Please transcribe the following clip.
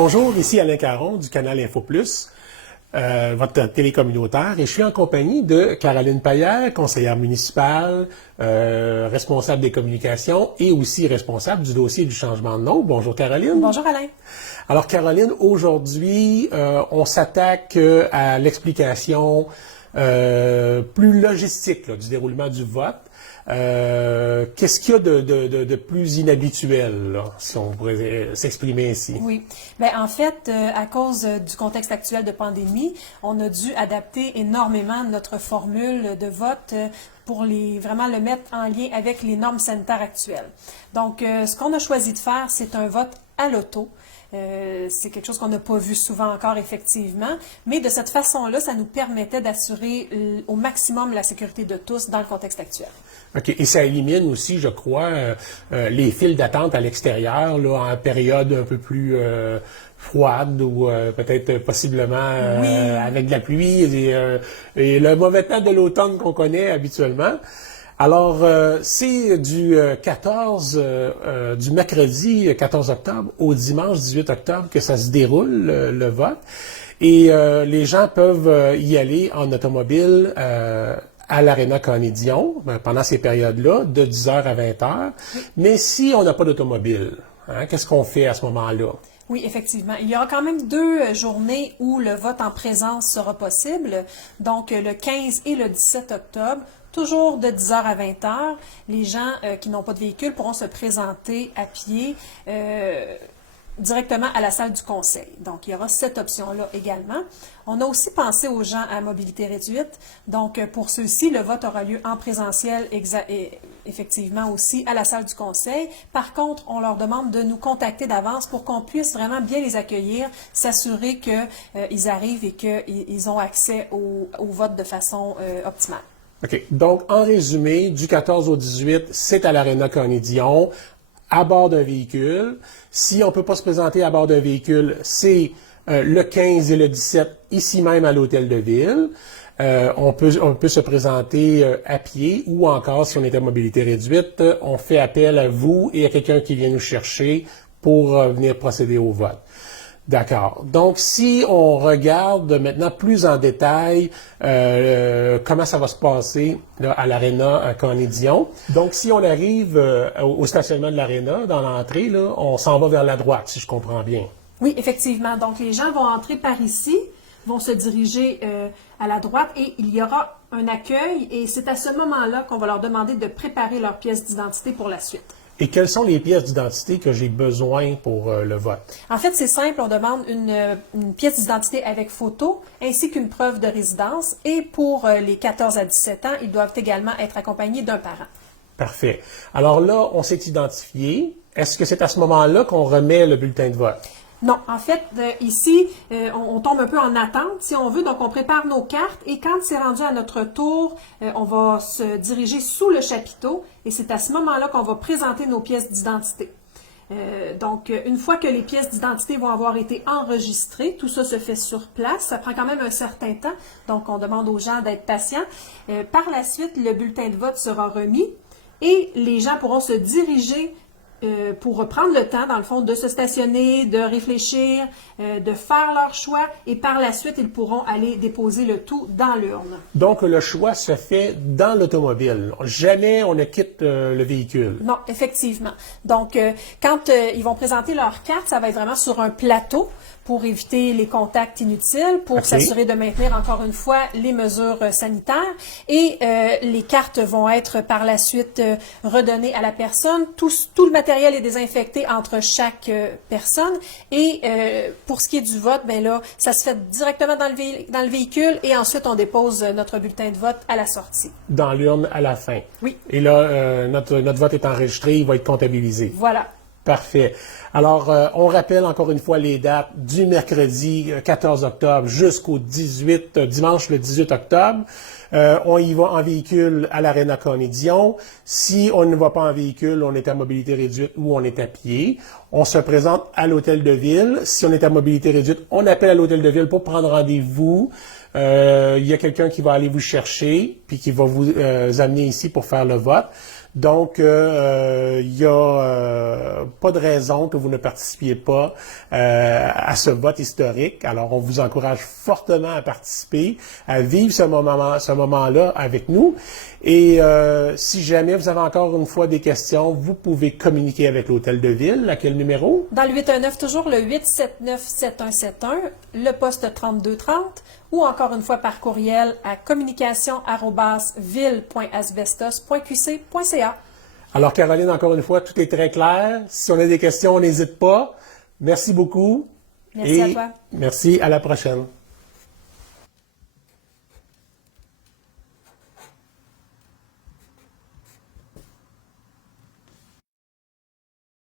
Bonjour, ici Alain Caron du canal Info Plus, votre télé communautaire, et je suis en compagnie de Caroline Paillère, conseillère municipale, responsable des communications et aussi responsable du dossier du changement de nom. Bonjour Caroline. Bonjour Alain. Alors Caroline, aujourd'hui, on s'attaque à l'explication plus logistique là, du déroulement du vote. Qu'est-ce qu'il y a de plus inhabituel, là, si on pourrait s'exprimer ainsi? Oui. Bien, en fait, à cause du contexte actuel de pandémie, on a dû adapter énormément notre formule de vote pour vraiment le mettre en lien avec les normes sanitaires actuelles. Donc, ce qu'on a choisi de faire, c'est un vote à l'auto. C'est quelque chose qu'on n'a pas vu souvent encore, effectivement, mais de cette façon-là, ça nous permettait d'assurer au maximum la sécurité de tous dans le contexte actuel. OK. Et ça élimine aussi, je crois, les files d'attente à l'extérieur, là, en période un peu plus froide ou peut-être possiblement Oui. avec de la pluie et le mauvais temps de l'automne qu'on connaît habituellement. Alors, c'est du mercredi 14 octobre au dimanche 18 octobre que ça se déroule, le vote. Et les gens peuvent y aller en automobile à l'Arena Carnegie-Dion pendant ces périodes-là, de 10h à 20h. Mais si on n'a pas d'automobile, qu'est-ce qu'on fait à ce moment-là? Oui, effectivement. Il y aura quand même 2 journées où le vote en présence sera possible, donc le 15 et le 17 octobre. Toujours de 10h à 20h, les gens qui n'ont pas de véhicule pourront se présenter à pied directement à la salle du conseil. Donc, il y aura cette option-là également. On a aussi pensé aux gens à mobilité réduite. Donc, pour ceux-ci, le vote aura lieu en présentiel effectivement aussi à la salle du conseil. Par contre, on leur demande de nous contacter d'avance pour qu'on puisse vraiment bien les accueillir, s'assurer qu'ils arrivent et qu'ils ont accès au vote de façon optimale. OK. Donc, en résumé, du 14 au 18, c'est à l'Arena Carnegie-Dion, à bord d'un véhicule. Si on ne peut pas se présenter à bord d'un véhicule, c'est le 15 et le 17, ici même à l'Hôtel de Ville. On peut se présenter à pied ou encore, si on est à mobilité réduite, on fait appel à vous et à quelqu'un qui vient nous chercher pour venir procéder au vote. D'accord. Donc, si on regarde maintenant plus en détail comment ça va se passer là, à l'Arena Carnegie-Dion. Donc, si on arrive au stationnement de l'Arena, dans l'entrée, là, on s'en va vers la droite, si je comprends bien. Oui, effectivement. Donc, les gens vont entrer par ici, vont se diriger à la droite et il y aura un accueil et c'est à ce moment-là qu'on va leur demander de préparer leur pièce d'identité pour la suite. Et quelles sont les pièces d'identité que j'ai besoin pour le vote? En fait, c'est simple. On demande une pièce d'identité avec photo ainsi qu'une preuve de résidence. Et pour les 14 à 17 ans, ils doivent également être accompagnés d'un parent. Parfait. Alors là, on s'est identifié. Est-ce que c'est à ce moment-là qu'on remet le bulletin de vote? Non, en fait, ici, on tombe un peu en attente, si on veut. Donc, on prépare nos cartes et quand c'est rendu à notre tour, on va se diriger sous le chapiteau et c'est à ce moment-là qu'on va présenter nos pièces d'identité. Donc, une fois que les pièces d'identité vont avoir été enregistrées, tout ça se fait sur place. Ça prend quand même un certain temps, donc on demande aux gens d'être patients. Par la suite, le bulletin de vote sera remis et les gens pourront se diriger pour prendre le temps, dans le fond, de se stationner, de réfléchir, de faire leur choix et par la suite, ils pourront aller déposer le tout dans l'urne. Donc, le choix se fait dans l'automobile. Jamais on ne quitte le véhicule. Non, effectivement. Donc, quand ils vont présenter leur carte, ça va être vraiment sur un plateau pour éviter les contacts inutiles, pour s'assurer de maintenir encore une fois les mesures sanitaires. Et les cartes vont être par la suite redonnées à la personne. Tout le matériel est désinfecté entre chaque personne. Et pour ce qui est du vote, ben là, ça se fait directement dans le véhicule et ensuite on dépose notre bulletin de vote à la sortie. Dans l'urne à la fin. Oui. Et là, notre vote est enregistré, il va être comptabilisé. Voilà. Parfait. Alors, on rappelle encore une fois les dates du mercredi 14 octobre jusqu'au dimanche le 18 octobre. On y va en véhicule à l'Arena Carnegie-Dion. Si on ne va pas en véhicule, on est à mobilité réduite ou on est à pied. On se présente à l'Hôtel de Ville. Si on est à mobilité réduite, on appelle à l'Hôtel de Ville pour prendre rendez-vous. Il y a quelqu'un qui va aller vous chercher puis qui va vous amener ici pour faire le vote. Donc, il n'y a pas de raison que vous ne participiez pas à ce vote historique. Alors, on vous encourage fortement à participer, à vivre ce moment-là avec nous. Et si jamais vous avez encore une fois des questions, vous pouvez communiquer avec l'Hôtel de Ville. À quel numéro? Dans le 819, toujours le 879-7171, le poste 3230, ou encore une fois par courriel à communication@ville.asbestos.qc.ca. Alors, Caroline, encore une fois, tout est très clair. Si on a des questions, on n'hésite pas. Merci beaucoup. Merci à toi. Merci, à la prochaine.